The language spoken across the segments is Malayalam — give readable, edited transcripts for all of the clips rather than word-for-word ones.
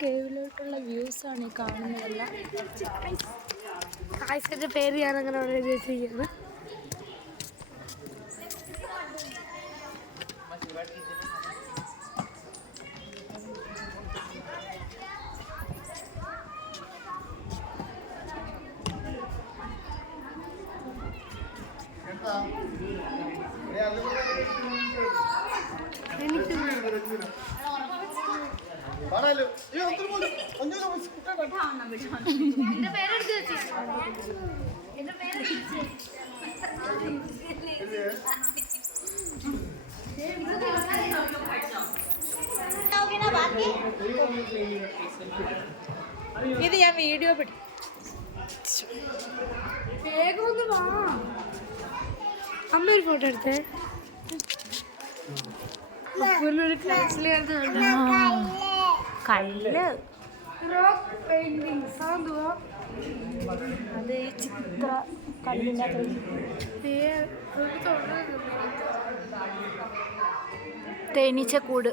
കേവിലോട്ടുള്ള വ്യൂസ് ആണ് ഈ കാണുന്നതെല്ലാം. കാഴ്ചയുടെ പേര് ഞാൻ അങ്ങനെ വളരെ ചെയ്യുന്നത്. ഇത് ഞാൻ വീഡിയോ പിടി. വേഗം ഒന്ന് വാ. അമ്മ ഒരു ഫോട്ടോ എടുത്തേ. കല്ല് റോക്ക് പെയിന്റിങ്സ് അത് ഈ ചിത്ര കല്ലിൻ്റെ തേനീച്ചക്കൂട്.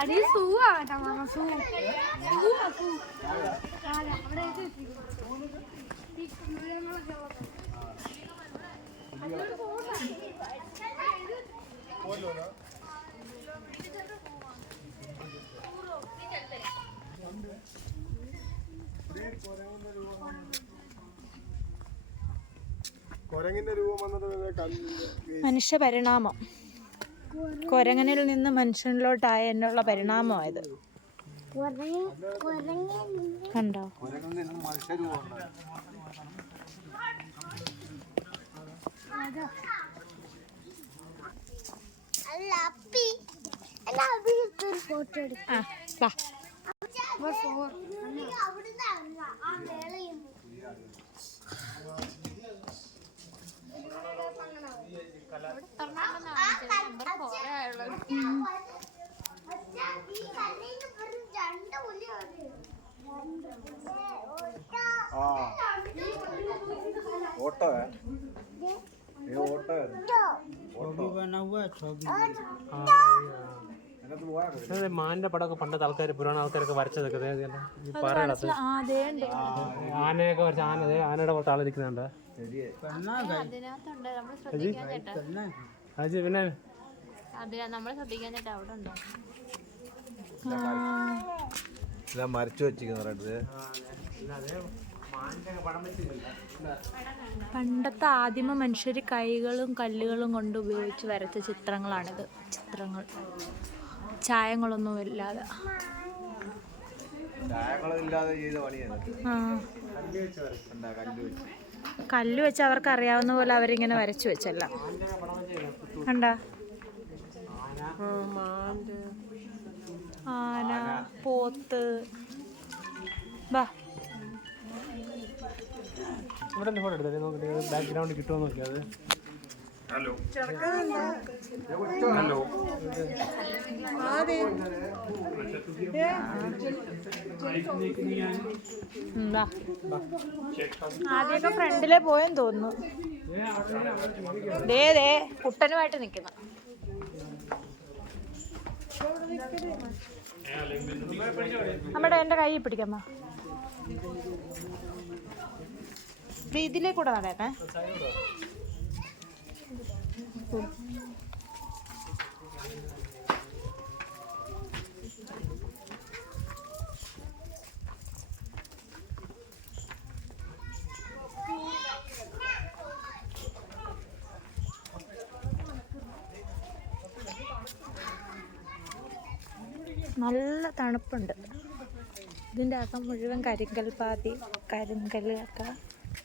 അടി സൂവാ കേട്ടോ മാമ. സൂ അവിടെ മനുഷ്യ പരിണാമം. കുരങ്ങനിൽ നിന്ന് മനുഷ്യനിലോട്ടായ എന്നുള്ള പരിണാമമായത് കണ്ടോ? മാനിന്റെ പടമൊക്കെ പണ്ടത്തെ ആൾക്കാർ, പുരാണ ആൾക്കാരൊക്കെ വരച്ചതൊക്കെ പാറയിടത്ത് ആനയൊക്കെ വരച്ച ആനയുടെ പുറത്ത് ആളിരിക്കുന്നുണ്ട്. അത് പിന്നെ മരച്ചു വെച്ചിരിക്കുന്നത് പണ്ടത്തെ ആദിമ മനുഷ്യർ കൈകളും കല്ലുകളും കൊണ്ട് ഉപയോഗിച്ച് വരച്ച ചിത്രങ്ങളാണിത്. ചിത്രങ്ങൾ ചായങ്ങളൊന്നും ഇല്ലാതെ കല്ല് വെച്ച് അവർക്ക് അറിയാവുന്ന പോലെ അവരിങ്ങനെ വരച്ചു വെച്ചല്ല. കണ്ടാ ആന, പോത്ത്. ബാ ഇവിടെ ഫോട്ടോ എടുത്തേ, നോക്കിട്ട് ബാക്ക്ഗ്രൗണ്ട് കിട്ടുമോ നോക്കിയത്. ഹലോ ഹലോ ആദ്യമൊക്കെ ഫ്രണ്ടിലെ പോയെന്ന് തോന്നുന്നു. ദേ കുട്ടനുമായിട്ട് നിൽക്കുന്നു. നമ്മുടെ എൻ്റെ കൈ പിടിക്കമ്മ. ഇതിലേ കൂടെ നടക്കേ. നല്ല തണുപ്പുണ്ട്. ഇതിൻ്റെ അകം മുഴുവൻ കരിങ്കല്ലൊക്കെ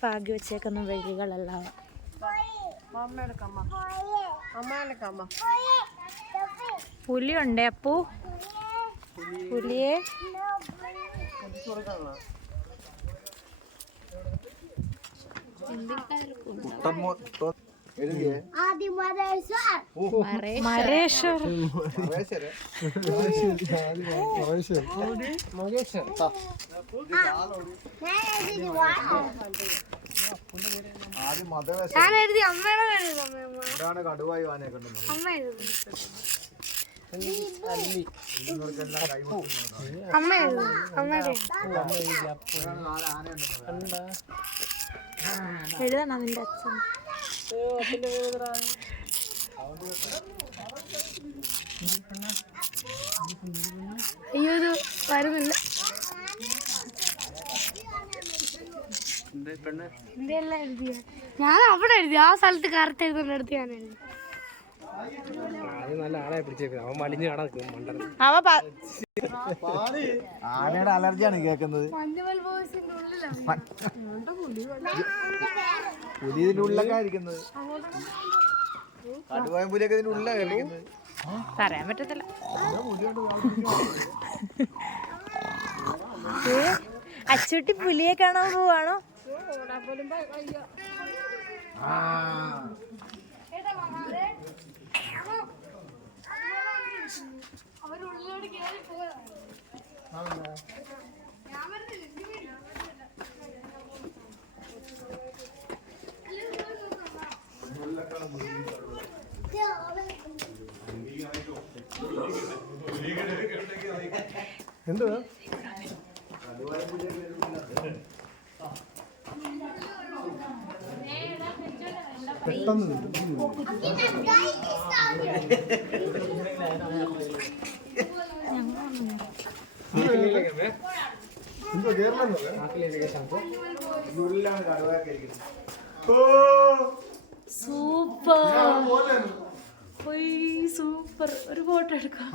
പാകി വെച്ചേക്കുന്ന വഴികളെല്ലാം. പുലിയുണ്ടേ അപ്പു? പുലിയെ ഞാൻ എഴുതി അമ്മയുടെ കടുവായി വാനെ കണ്ടു അമ്മ എഴുതി അമ്മ എഴുതി അമ്മയുടെ എഴുതണം അതിൻ്റെ അച്ഛൻ. അയ്യോ ഇത് വരുന്നില്ല. എല്ലാം എഴുതിയ ഞാൻ അവിടെ എഴുതി. ആ സ്ഥലത്ത് കറക്റ്റ് എഴുതുന്നിടത്ത് ഞാൻ എഴുതി. നല്ല ആളെ പിടിച്ചേക്കുന്നത്. അവൻ വലിഞ്ഞ് കാണാൻ ആനയുടെ അലർജിയാണ് കേൾക്കുന്നത്. പുലി ഇതിന്റെ ഉള്ളിലൊക്കെ ഇരിക്കുന്നത്. കടുവായും പുലിയൊക്കെ ഇതിന്റെ ഉള്ളിലാണ് കളിക്കുന്നത്. പറയാൻ പറ്റത്തില്ല. അച്ചൂട്ടി പുലിയെ കാണാൻ പോവാണോ? അവരുള്ളിലോട്ട് കേറി പോയാ എന്തുവാ പെട്ടെന്ന് സൂപ്പർ സൂപ്പർ. ഒരു ഫോട്ടോ എടുക്കാം.